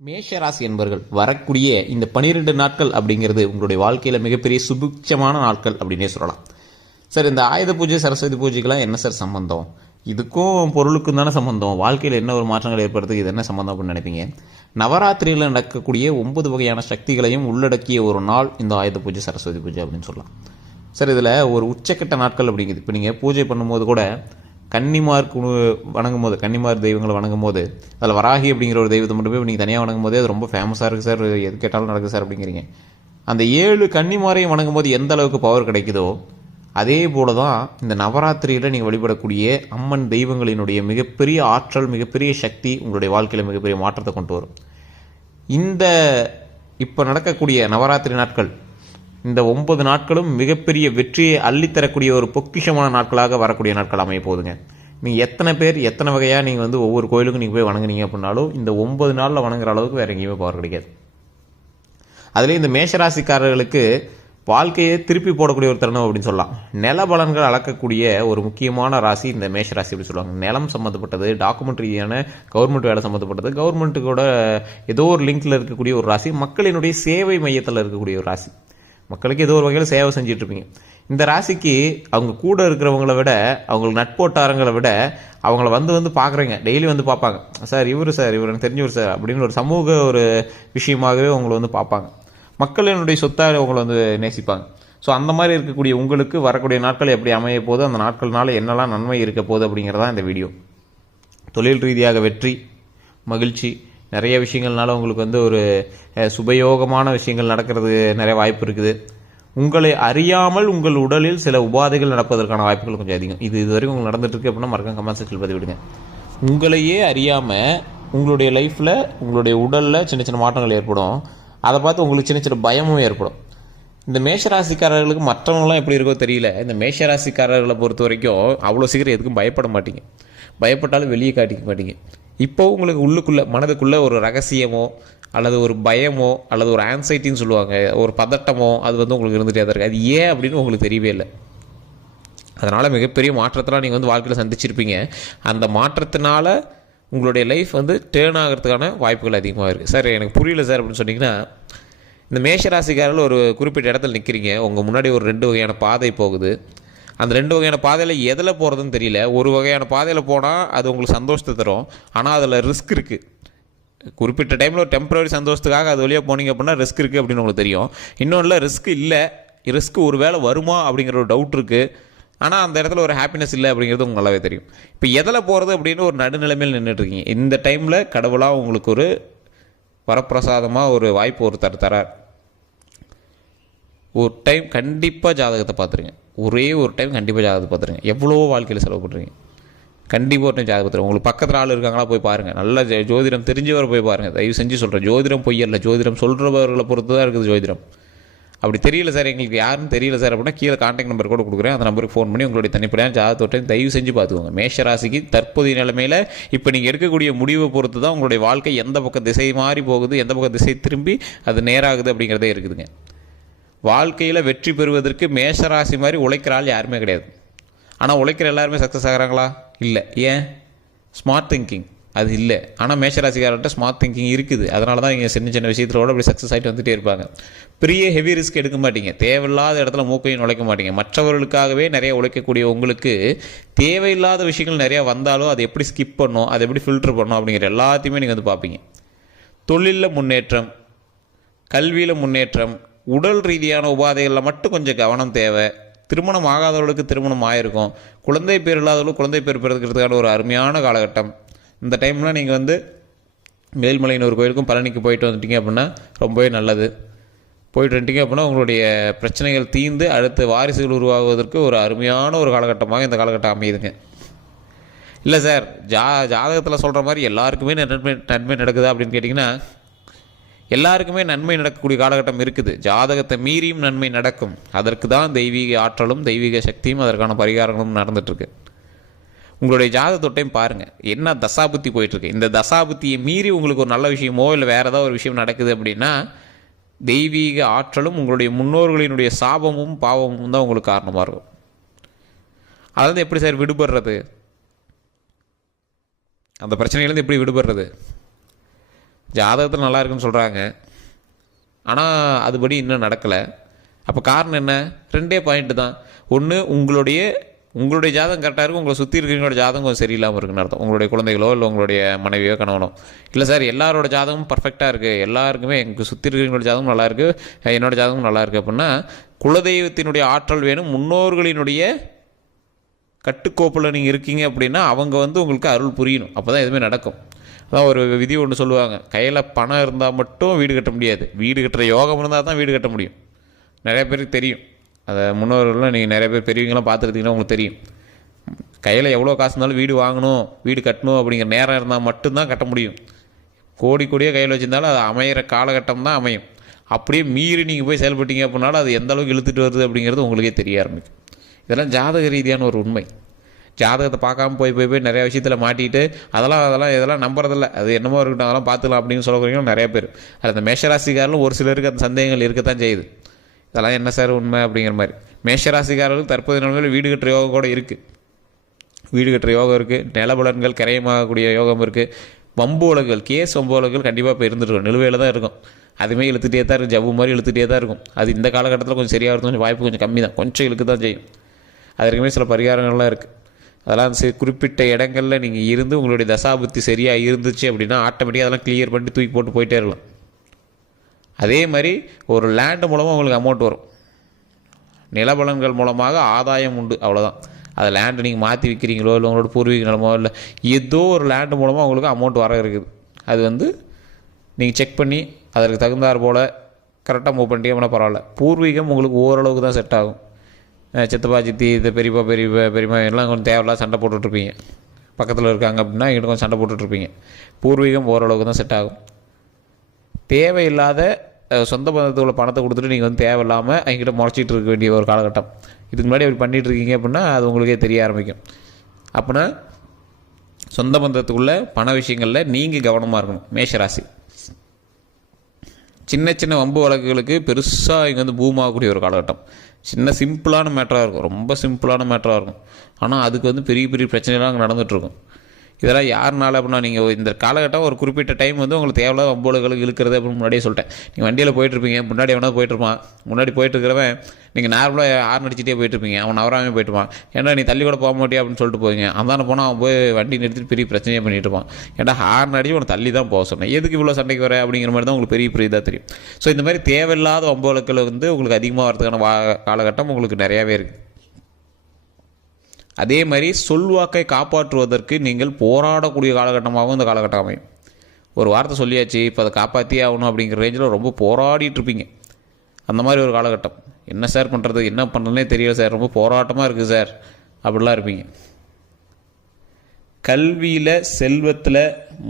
மேஷராசி என்பர்கள் வரக்கூடிய இந்த 12 நாட்கள் அப்படிங்கிறது உங்களுடைய வாழ்க்கையில் மிகப்பெரிய சுபிட்சமான நாட்கள் அப்படின்னே சொல்லலாம். சார், இந்த ஆயுத பூஜை, சரஸ்வதி பூஜைக்கெல்லாம் என்ன சார் சம்பந்தம்? இதுக்கும் பொருளுக்கும் தானே சம்பந்தம். வாழ்க்கையில் என்ன ஒரு மாற்றங்கள் ஏற்படுறது, இது என்ன சம்பந்தம் அப்படின்னு நினைப்பீங்க. நவராத்திரியில் நடக்கக்கூடிய 9 வகையான சக்திகளையும் உள்ளடக்கிய ஒரு நாள் இந்த ஆயுத பூஜை, சரஸ்வதி பூஜை அப்படின்னு சொல்லலாம். சார், இதில் ஒரு உச்சக்கட்ட நாட்கள் அப்படிங்குது. இப்போ நீங்கள் பூஜை பண்ணும்போது கூட கன்னிமார்க்கு வணங்கும் போது, கன்னிமார் தெய்வங்களை வணங்கும் போது, அதில் வராகி அப்படிங்கிற ஒரு தெய்வத்தை மட்டும் போய் நீங்கள் தனியாக வணங்கும் போதே அது ரொம்ப ஃபேமஸாக இருக்குது சார், எது கேட்டாலும் நடக்குது சார் அப்படிங்கிறீங்க. அந்த 7 கன்னிமாரையும் வணங்கும் போது எந்த அளவுக்கு பவர் கிடைக்குதோ அதே போல தான் இந்த நவராத்திரியில் நீங்கள் வழிபடக்கூடிய அம்மன் தெய்வங்களினுடைய மிகப்பெரிய ஆற்றல், மிகப்பெரிய சக்தி உங்களுடைய வாழ்க்கையில் மிகப்பெரிய மாற்றத்தை கொண்டு வரும். இந்த இப்போ நடக்கக்கூடிய நவராத்திரி நாட்கள், இந்த 9 நாட்களும் மிகப்பெரிய வெற்றியை அள்ளித்தரக்கூடிய ஒரு பொக்கிஷமான நாட்களாக வரக்கூடிய நாட்கள் அமைய போகுதுங்க. நீங்கள் எத்தனை பேர் எத்தனை வகையாக நீங்கள் ஒவ்வொரு கோயிலுக்கும் நீங்கள் போய் வணங்குனீங்க அப்படின்னாலும் இந்த 9 நாளில் வணங்குற அளவுக்கு வேறு எங்கேயுமே பவர் கிடைக்காது. அதுலேயும் இந்த மேஷராசிக்காரர்களுக்கு வாழ்க்கையை திருப்பி போடக்கூடிய ஒரு தருணம் அப்படின்னு சொல்லலாம். நில பலன்கள் அளக்கக்கூடிய ஒரு முக்கியமான ராசி இந்த மேஷராசி அப்படி சொல்லுவாங்க. நிலம் சம்மந்தப்பட்டது, டாக்குமெண்ட் ரீதியான கவர்மெண்ட் வேலை சம்மந்தப்பட்டது, கவர்மெண்ட்டுக்கூட ஏதோ ஒரு லிங்க்ல இருக்கக்கூடிய ஒரு ராசி, மக்களினுடைய சேவை மையத்தில் இருக்கக்கூடிய ஒரு ராசி. மக்களுக்கு ஏதோ ஒரு வகையில் சேவை செஞ்சுட்டு இருப்பீங்க. இந்த ராசிக்கு அவங்க கூட இருக்கிறவங்கள விட, அவங்களுக்கு நட்போட்டாரங்களை விட அவங்கள வந்து பார்க்குறீங்க, டெய்லி வந்து பார்ப்பாங்க. சார் இவர் எனக்கு தெரிஞ்சவர் சார் அப்படின்னு ஒரு சமூக ஒரு விஷயமாகவே அவங்கள பார்ப்பாங்க. மக்களினுடைய சொத்தாக அவங்களை நேசிப்பாங்க. ஸோ அந்த மாதிரி இருக்கக்கூடிய உங்களுக்கு வரக்கூடிய நாட்கள் எப்படி அமைய போகுது, அந்த நாட்கள்னால என்னெல்லாம் நன்மை இருக்க போகுது அப்படிங்கிறதான் இந்த வீடியோ. தொழில் ரீதியாக வெற்றி, மகிழ்ச்சி, நிறைய விஷயங்கள்னால உங்களுக்கு ஒரு சுபயோகமான விஷயங்கள் நடக்கிறது நிறைய வாய்ப்பு இருக்குது. உங்களை அறியாமல் உங்கள் உடலில் சில உபாதைகள் நடப்பதற்கான வாய்ப்புகள் கொஞ்சம் அதிகம். இது வரைக்கும் உங்களுக்கு நடந்துட்டு இருக்கு அப்படின்னா மறக்காம கமெண்ட் செக்ஷனில் பதிவிடுங்க. உங்களையே அறியாமல் உங்களுடைய லைஃப்பில், உங்களுடைய உடலில் சின்ன சின்ன மாற்றங்கள் ஏற்படும். அதை பார்த்து உங்களுக்கு சின்ன சின்ன பயமும் ஏற்படும். இந்த மேஷராசிக்காரர்களுக்கு மற்றவங்களாம் எப்படி இருக்கோ தெரியல, இந்த மேஷராசிக்காரர்களை பொறுத்த வரைக்கும் அவ்வளோ சீக்கிரம் எதுக்கும் பயப்பட மாட்டீங்க. பயப்பட்டாலும் வெளியே காட்டிக்க மாட்டீங்க. இப்போ உங்களுக்கு உள்ளுக்குள்ளே, மனதுக்குள்ளே ஒரு ரகசியமோ அல்லது ஒரு பயமோ அல்லது ஒரு ஆன்சைட்டின்னு சொல்லுவாங்க, ஒரு பதட்டமோ அது உங்களுக்கு இருந்துகிட்டே தான் இருக்குது. அது ஏன் அப்படின்னு உங்களுக்கு தெரியவே இல்லை. அதனால் மிகப்பெரிய மாற்றத்தெல்லாம் நீங்கள் வாழ்க்கையில் சந்திச்சிருப்பீங்க. அந்த மாற்றத்தினால உங்களுடைய லைஃப் டேர்ன் ஆகிறதுக்கான வாய்ப்புகள் அதிகமாக இருக்குது. சார் எனக்கு புரியல சார் அப்படின்னு சொன்னிங்கன்னா, இந்த மேஷராசிக்காரர்கள் ஒரு குறிப்பிட்ட இடத்துல நிற்கிறீங்க. உங்கள் முன்னாடி ஒரு 2 வகையான பாதை போகுது. அந்த 2 வகையான பாதையில் எதில் போகிறதுன்னு தெரியல. ஒரு வகையான பாதையில் போனால் அது உங்களுக்கு சந்தோஷத்தை தரும், ஆனால் அதில் ரிஸ்க் இருக்குது. குறிப்பிட்ட டைமில் ஒரு டெம்பரரி சந்தோஷத்துக்காக அது வழியாக போனீங்க அப்படின்னா ரிஸ்க் இருக்குது அப்படின்னு உங்களுக்கு தெரியும். இன்னொன்றில் ரிஸ்க் இல்லை, ரிஸ்க் ஒரு வேளை வருமா அப்படிங்கிற ஒரு டவுட் இருக்குது. ஆனால் அந்த இடத்துல ஒரு ஹாப்பினஸ் இல்லை அப்படிங்கிறது உங்களுக்கு நல்லாவே தெரியும். இப்போ எதில் போகிறது அப்படின்னு ஒரு நடுநிலைமையில் நின்றுட்டுருக்கீங்க. இந்த டைமில் கடவுளாக உங்களுக்கு ஒரு வரப்பிரசாதமாக ஒரு வாய்ப்பு தரார். ஒரு டைம் கண்டிப்பாக ஜாதகத்தை பார்த்துருங்க. ஒரே ஒரு டைம் கண்டிப்பாக ஜாதகத்தை பார்த்துருங்க. எவ்வளோ வாழ்க்கையில் செலவு பண்ணுறீங்க, கண்டிப்பாக ஒரு டைம் ஜாதகம் பார்த்துருங்க. உங்களுக்கு பக்கத்தில் ஆள் இருக்காங்களா போய் பாருங்கள். நல்ல ஜோதிடம் தெரிஞ்சவரை போய் பாருங்கள். தயவு செஞ்சு சொல்கிறேன், ஜோதிடம் பொய்யல்ல. ஜோதிடம் சொல்கிறவர்களை பொறுத்து தான் இருக்குது ஜோதிடம். அப்படி தெரியல சார், எங்களுக்கு யாருன்னு தெரியல சார் அப்படின்னா கீழே கான்டாக்ட் நம்பர் கூட கொடுக்குறேன். அந்த நம்பருக்கு ஃபோன் பண்ணி உங்களுடைய தனிப்படையான ஜாதகத்தோட்டை தயவு செஞ்சு பார்த்துக்கோங்க. மேஷராசிக்கு தற்போதைய நிலைமையில் இப்போ நீங்கள் எடுக்கக்கூடிய முடிவை பொறுத்து தான் உங்களுடைய வாழ்க்கை எந்த பக்கம் திசை மாறி போகுது, எந்த பக்கம் திசை திரும்பி அது நேராகுது அப்படிங்கிறதே இருக்குதுங்க. வாழ்க்கையில் வெற்றி பெறுவதற்கு மேஷராசி மாதிரி உழைக்கிற ஆள் யாருமே கிடையாது. ஆனால் உழைக்கிற எல்லாருமே சக்ஸஸ் ஆகிறாங்களா? இல்லை. ஏன்? ஸ்மார்ட் திங்கிங் அது இல்லை. ஆனால் மேஷராசிக்காரர்கிட்ட ஸ்மார்ட் திங்கிங் இருக்குது. அதனால தான் நீங்கள் சின்ன சின்ன விஷயத்தோட அப்படி சக்ஸஸ் ஆகிட்டு வந்துகிட்டே இருப்பாங்க. பெரிய ஹெவி ரிஸ்க் எடுக்க மாட்டீங்க. தேவையில்லாத இடத்துல மூக்கையும் நுழைக்க மாட்டீங்க. மற்றவர்களுக்காகவே நிறைய உழைக்கக்கூடிய உங்களுக்கு தேவையில்லாத விஷயங்கள் நிறையா வந்தாலும் அதை எப்படி ஸ்கிப் பண்ணணும், அதை எப்படி ஃபில்டர் பண்ணணும் அப்படிங்கிற எல்லாத்தையுமே நீங்கள் பார்ப்பீங்க. தொழிலில் முன்னேற்றம், கல்வியில் முன்னேற்றம், உடல் ரீதியான உபாதைகளில் மட்டும் கொஞ்சம் கவனம் தேவை. திருமணம் ஆகாதவர்களுக்கு திருமணம் ஆகிருக்கும். குழந்தை பேர் இல்லாதவர்களுக்கு குழந்தை பேர் பிறக்கிறதுக்கான ஒரு அருமையான காலகட்டம். இந்த டைமில் நீங்கள் மேல்மலையனூர் கோயிலுக்கும் பழனிக்கு போயிட்டு வந்துட்டீங்க அப்படின்னா ரொம்பவே நல்லது. போயிட்டு வந்துட்டீங்க அப்படின்னா உங்களுடைய பிரச்சனைகள் தீர்ந்து அடுத்து வாரிசுகள் உருவாகுவதற்கு ஒரு அருமையான ஒரு காலகட்டமாக இந்த காலகட்டம் அமையுதுங்க. இல்லை சார், ஜாதகத்தில் சொல்கிற மாதிரி எல்லாருக்குமே நன்மை நடக்குதா அப்படின்னு கேட்டிங்கன்னா, எல்லாருக்குமே நன்மை நடக்கக்கூடிய காலகட்டம் இருக்குது. ஜாதகத்தை மீறியும் நன்மை நடக்கும். அதற்கு தான் தெய்வீக ஆற்றலும் தெய்வீக சக்தியும் அதற்கான பரிகாரங்களும் நடந்துகிட்ருக்கு. உங்களுடைய ஜாதகத்தொட்டையும் பாருங்கள், என்ன தசாபுத்தி போயிட்டுருக்கு. இந்த தசாபுத்தியை மீறி உங்களுக்கு ஒரு நல்ல விஷயமோ இல்லை வேறு ஏதாவது ஒரு விஷயம் நடக்குது அப்படின்னா தெய்வீக ஆற்றலும் உங்களுடைய முன்னோர்களினுடைய சாபமும் பாவமும் தான் உங்களுக்கு காரணமாக இருக்கும். அதாவது எப்படி சார் விடுபடுறது, அந்த பிரச்சனையிலேருந்து எப்படி விடுபடுறது? ஜாதகத்தில் நல்லா இருக்குன்னு சொல்கிறாங்க, ஆனால் அதுபடி இன்னும் நடக்கலை. அப்போ காரணம் என்ன? 2 பாயிண்ட்டு தான். ஒன்று, உங்களுடைய ஜாதகம் கரெக்டாக இருக்கும், உங்களை சுற்றி இருக்கிறவங்களோட ஜாதகம் கொஞ்சம் சரியில்லாமல் இருக்குன்னு அர்த்தம். உங்களுடைய குழந்தைகளோ இல்லை உங்களுடைய மனைவியோ கணவனோ. இல்லை சார் எல்லாரோட ஜாதகமும் பர்ஃபெக்டாக இருக்குது, எல்லாருக்குமே எனக்கு சுற்றி இருக்கிறவங்களோட ஜாதகம் நல்லாயிருக்கு, என்னோடய ஜாதகம் நல்லாயிருக்கு அப்படின்னா குலதெய்வத்தினுடைய ஆற்றல் வேணும், முன்னோர்களினுடைய கட்டுக்கோப்பில் நீங்கள் இருக்கீங்க அப்படின்னா அவங்க உங்களுக்கு அருள் புரியணும். அப்போ தான் எதுவுமே நடக்கும். அதான் ஒரு விதி ஒன்று சொல்லுவாங்க, கையில் பணம் இருந்தால் மட்டும் வீடு கட்ட முடியாது, வீடு கட்டுற யோகம் இருந்தால் தான் வீடு கட்ட முடியும். நிறைய பேருக்கு தெரியும், அதை முன்னோர்கள்லாம் நீங்கள் நிறைய பேர் பெரியவங்களாம் பார்த்துருந்தீங்கன்னா உங்களுக்கு தெரியும். கையில் எவ்வளோ காசு இருந்தாலும் வீடு வாங்கணும், வீடு கட்டணும் அப்படிங்கிற நேரம் இருந்தால் மட்டும்தான் கட்ட முடியும். கோடி கோடியாக கையில் வச்சுருந்தாலும் அது அமையிற காலகட்டம் தான் அமையும். அப்படியே மீறி நீங்கள் போய் செயல்பட்டீங்க அப்படின்னாலும் அது எந்த அளவுக்கு இழுத்துட்டு வருது அப்படிங்கிறது உங்களுக்கே தெரிய ஆரம்பிக்கும். இதெல்லாம் ஜாதக ரீதியான ஒரு உண்மை. ஜாதகத்தை பார்க்காம போய் நிறைய விஷயத்தில் மாட்டிட்டு இதெல்லாம் நம்புறதில்ல, அது என்னமோ இருக்கட்டும் அதெல்லாம் பார்த்துக்கலாம் அப்படின்னு சொல்லக்கூடியவங்க நிறைய பேர். அது அந்த மேஷராசிக்காரர்களும் ஒரு சிலருக்கு அந்த சந்தேகங்கள் இருக்கத்தான் செய்யுது. இதெல்லாம் என்ன சார் உண்மை அப்படிங்கிற மாதிரி. மேஷராசிக்காரர்களுக்கு தற்போதைய நிலைமையில் வீடு கட்டுற யோகம் கூட இருக்குது, வீடு கட்டுற யோகம் இருக்குது, நிலபலன்கள் கரையமாகக்கூடிய யோகம் இருக்குது. வம்பு வழக்குகள், கேஸ் வம்பு வழக்குகள் கண்டிப்பாக இப்போ இருந்துருக்கும், நிலுவையில் தான் இருக்கும். அதுவுமே இழுத்துகிட்டே தான் இருக்கும், ஜவ்வு மாதிரி இழுத்துகிட்டே தான் இருக்கும். அது இந்த காலகட்டத்தில் கொஞ்சம் சரியாக கொஞ்சம் வாய்ப்பு கொஞ்சம் கம்மி தான், கொஞ்சம் இழுக்கு தான் செய்யும். அதற்குமே சில பரிகாரங்கள்லாம் இருக்குது. அதெல்லாம் குறிப்பிட்ட இடங்களில் நீங்கள் இருந்து உங்களுடைய தசாபுத்தி சரியாக இருந்துச்சு அப்படின்னா ஆட்டோமேட்டிக்காக அதெல்லாம் கிளியர் பண்ணிட்டு தூக்கி போயிட்டே இருக்கலாம். அதே மாதிரி ஒரு லேண்டு மூலமாக உங்களுக்கு அமௌண்ட் வரும், நிலபலன்கள் மூலமாக ஆதாயம் உண்டு, அவ்வளோதான். அதை லேண்டு நீங்கள் மாற்றி விற்கிறீங்களோ இல்லை உங்களோட பூர்வீக நிலமோ இல்லை ஏதோ ஒரு லேண்டு மூலமாக உங்களுக்கு அமௌண்ட் வர இருக்குது. அது நீங்கள் செக் பண்ணி அதற்கு தகுந்தாற் போல் கரெக்டாக மூவ் பண்ணிட்டீங்கன்னா பரவாயில்ல. பூர்வீகம் உங்களுக்கு ஓரளவுக்கு தான் செட் ஆகும். சித்தப்பா சித்தி இந்த பெரியப்பா எல்லாம் கொஞ்சம் தேவையில்லாம் சண்டை போட்டுட்ருப்பீங்க, பக்கத்தில் இருக்காங்க அப்படின்னா எங்கிட்ட கொஞ்சம் சண்டை போட்டுட்ருப்பீங்க. பூர்வீகம் ஓரளவுக்கு தான் செட் ஆகும். தேவையில்லாத சொந்த பந்தத்துக்குள்ள பணத்தை கொடுத்துட்டு நீங்கள் தேவையில்லாமல் அவங்ககிட்ட முறைச்சிட்டு இருக்க வேண்டிய ஒரு காலகட்டம். இதுக்கு முன்னாடி அப்படி பண்ணிகிட்ருக்கீங்க அப்படின்னா அது உங்களுக்கே தெரிய ஆரம்பிக்கும். அப்படின்னா சொந்த பந்தத்துக்குள்ள பண விஷயங்களில் நீங்கள் கவனமாக இருக்கணும். மேஷராசி சின்ன சின்ன வம்பு வழக்குகளுக்கு பெருசாக இங்கே பூமாகக்கூடிய ஒரு காலகட்டம். சிம்பிளான மேட்டராக இருக்கும், ரொம்ப சிம்பிளான மேட்டராக இருக்கும். ஆனால் அதுக்கு பெரிய பெரிய பிரச்சனைலாம் அங்கே நடந்துகிட்ருக்கும். இதெல்லாம் யாருனால அப்படின்னா நீங்கள் இந்த காலகட்டம் ஒரு குறிப்பிட்ட டைம் உங்களுக்கு தேவையில்லாத வம்போலுகளுக்கு இழுக்கிறது அப்படின்னு முன்னாடியே சொல்லிட்டேன். நீங்கள் வண்டியில் போயிட்டுருப்பீங்க, முன்னாடி எவனாவது போயிட்டுருப்பான், முன்னாடி போயிட்டுருக்கிறவன் நீங்கள் நார்மலாக ஹார்ன் அடிச்சிட்டே போயிட்டுருப்பீங்க, அவன் அவராமே போயிட்டுருப்பான். ஏன்னா நீ தள்ளி கூட போக மாட்டியா அப்படின்னு சொல்லிட்டு போவீங்க. அந்தான போனால் அவன் போய் வண்டி நிறுத்திட்டு பெரிய பிரச்சனையே பண்ணிட்டு இருப்பான். ஏன்னா ஹார்ன் அடிச்சு உனக்கு தள்ளி தான் போக சொன்னேன், எதுக்கு இவ்வளோ சண்டைக்கு வர அப்படிங்கிற மாதிரி தான் உங்களுக்கு பெரிய இதாக தெரியும். ஸோ இந்த மாதிரி தேவையில்லாத வம்போலுக்கள் உங்களுக்கு அதிகமாக வரதுக்கான காலகட்டம் உங்களுக்கு நிறையாவே இருக்குது. அதே மாதிரி சொல்வாக்கை காப்பாற்றுவதற்கு நீங்கள் போராடக்கூடிய காலகட்டமாகவும் இந்த காலகட்டம் அமையும். ஒரு வார்த்தை சொல்லியாச்சு, இப்போ அதை காப்பாற்றியே ஆகணும் அப்படிங்கிற ரேஞ்சில் ரொம்ப போராடிட்டுருப்பீங்க. அந்த மாதிரி ஒரு காலகட்டம். என்ன சார் பண்ணுறது, என்ன பண்ணுறதுனே தெரியல சார், ரொம்ப போராட்டமாக இருக்குது சார் அப்படிலாம் இருப்பீங்க. கல்வியில் செல்வத்தில்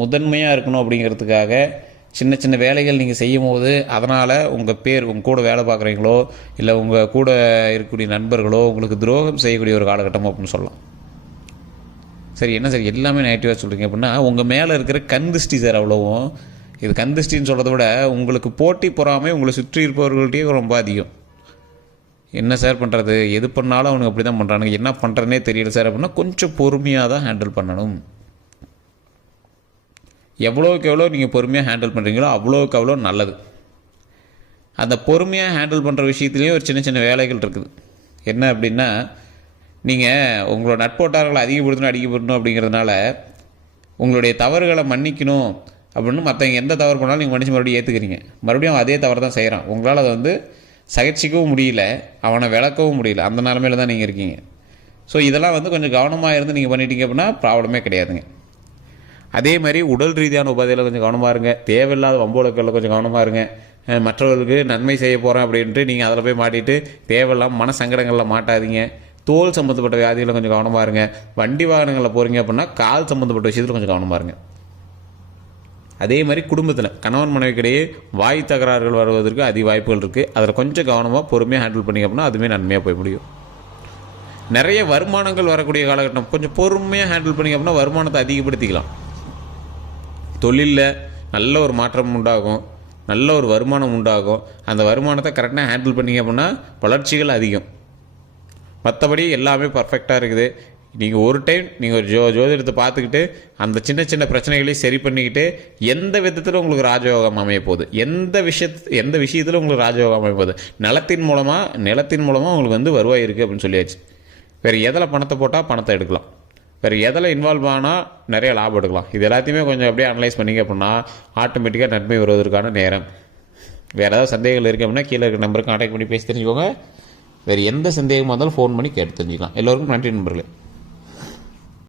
முதன்மையாக இருக்கணும் அப்படிங்கிறதுக்காக சின்ன சின்ன வேலைகள் நீங்கள் செய்யும் போது அதனால் உங்கள் பேர், உங்கள் கூட வேலை பார்க்குறீங்களோ இல்லை உங்கள் கூட இருக்கக்கூடிய நண்பர்களோ உங்களுக்கு துரோகம் செய்யக்கூடிய ஒரு காலகட்டம் அப்படின்னு சொல்லலாம். சரி, என்ன சார் எல்லாமே நெகட்டிவாக சொல்கிறீங்க அப்படின்னா உங்கள் மேலே இருக்கிற கந்திஷ்டி சார். அவ்வளோவும் இது கந்திஷ்டின்னு சொல்கிறத விட உங்களுக்கு போட்டி பொறாமை உங்களை சுற்றி இருப்பவர்கள்ட்டே ரொம்ப அதிகம். என்ன சார் பண்ணுறது, எது பண்ணாலும் அவனுக்கு அப்படி தான் பண்ணுறானுங்க, என்ன பண்ணுறதுனே தெரியல சார் அப்படின்னா கொஞ்சம் பொறுமையாக தான் ஹேண்டில் பண்ணணும். எவ்வளோக்கு எவ்வளோ நீங்கள் பொறுமையாக ஹேண்டில் பண்ணுறீங்களோ அவ்வளோக்கு அவ்வளோ நல்லது. அந்த பொறுமையாக ஹேண்டில் பண்ணுற விஷயத்துலேயும் ஒரு சின்ன சின்ன வேலைகள் இருக்குது. என்ன அப்படின்னா நீங்கள் உங்களோட நட்போட்டார்களை அதிகப்படுத்தணும் அப்படிங்கிறதுனால உங்களுடைய தவறுகளை மன்னிக்கணும் அப்படின்னு மற்றவங்க எந்த தவறு பண்ணாலும் நீங்கள் மன்னிச்சு மறுபடியும் ஏற்றுக்கிறீங்க. மறுபடியும் அதே தவறு தான் செய்கிறான். உங்களால் அதை சகிச்சிக்கவும் முடியல, அவனை விளக்கவும் முடியல, அந்த நிலமையில தான் நீங்கள் இருக்கீங்க. ஸோ இதெல்லாம் கொஞ்சம் கவனமாக இருந்து நீங்கள் பண்ணிட்டீங்க அப்படின்னா ப்ராப்ளமே கிடையாதுங்க. அதே மாதிரி உடல் ரீதியான உபாதையில் கொஞ்சம் கவனமாக இருங்க. தேவையில்லாத வம்போலக்களில் கொஞ்சம் கவனமாக இருங்க. மற்றவர்களுக்கு நன்மை செய்ய போகிறேன் அப்படின்ட்டு நீங்கள் அதில் போய் மாட்டிட்டு தேவையில்லாமல் மன சங்கடங்களில் மாட்டாதீங்க. தோல் சம்மந்தப்பட்ட வியாதிகளில் கொஞ்சம் கவனமாக இருங்க. வண்டி வாகனங்களில் போகிறீங்க அப்படின்னா கால் சம்மந்தப்பட்ட விஷயத்தில் கொஞ்சம் கவனமாக இருங்க. அதே மாதிரி குடும்பத்தில் கணவன் மனைவிக்கிடையே வாய் தகராறுகள் வருவதற்கு அதிக வாய்ப்புகள் இருக்குது. அதில் கொஞ்சம் கவனமாக பொறுமையாக ஹேண்டில் பண்ணிங்க அப்படின்னா அதுவுமே நன்மையாக போய் முடியும். நிறைய வருமானங்கள் வரக்கூடிய காலகட்டம், கொஞ்சம் பொறுமையாக ஹேண்டில் பண்ணிங்க அப்படின்னா வருமானத்தை அதிகப்படுத்திக்கலாம். தொழிலில் நல்ல ஒரு மாற்றம் உண்டாகும், நல்ல ஒரு வருமானம் உண்டாகும். அந்த வருமானத்தை கரெக்டாக ஹேண்டில் பண்ணிங்க அப்படின்னா வளர்ச்சிகள் அதிகம். மற்றபடி எல்லாமே பர்ஃபெக்டாக இருக்குது. நீங்கள் ஒரு டைம் நீங்கள் ஒரு ஜோதிடத்தை பார்த்துக்கிட்டு அந்த சின்ன சின்ன பிரச்சனைகளையும் சரி பண்ணிக்கிட்டு எந்த விதத்தில் உங்களுக்கு ராஜயோகம் அமைய போகுது, எந்த விஷயத்தில் உங்களுக்கு ராஜயோகம் அமைய போகுது, நிலத்தின் மூலமாக உங்களுக்கு வந்து வருவாய் இருக்குது அப்படின்னு சொல்லியாச்சு. வேறு எதில் பணத்தை போட்டால் பணத்தை எடுக்கலாம், வேறு எதில் இன்வால்வ் ஆனால் நிறைய லாபம் எடுக்கலாம். இது எல்லாத்தையுமே கொஞ்சம் அப்படியே அனலைஸ் பண்ணிங்க அப்படின்னா ஆட்டோமேட்டிக்காக நன்மை வருவதற்கான நேரம். வேறு ஏதாவது சந்தேகங்கள் இருக்குது அப்படின்னா கீழே இருக்க நம்பருக்கு கான்டாக்ட் பண்ணி பேசி தெரிஞ்சுக்கோங்க. வேறு எந்த சந்தேகமாக இருந்தாலும் ஃபோன் பண்ணி கேட்டு தெரிஞ்சுக்கலாம். எல்லோருக்கும் நன்றி நண்பர்களே.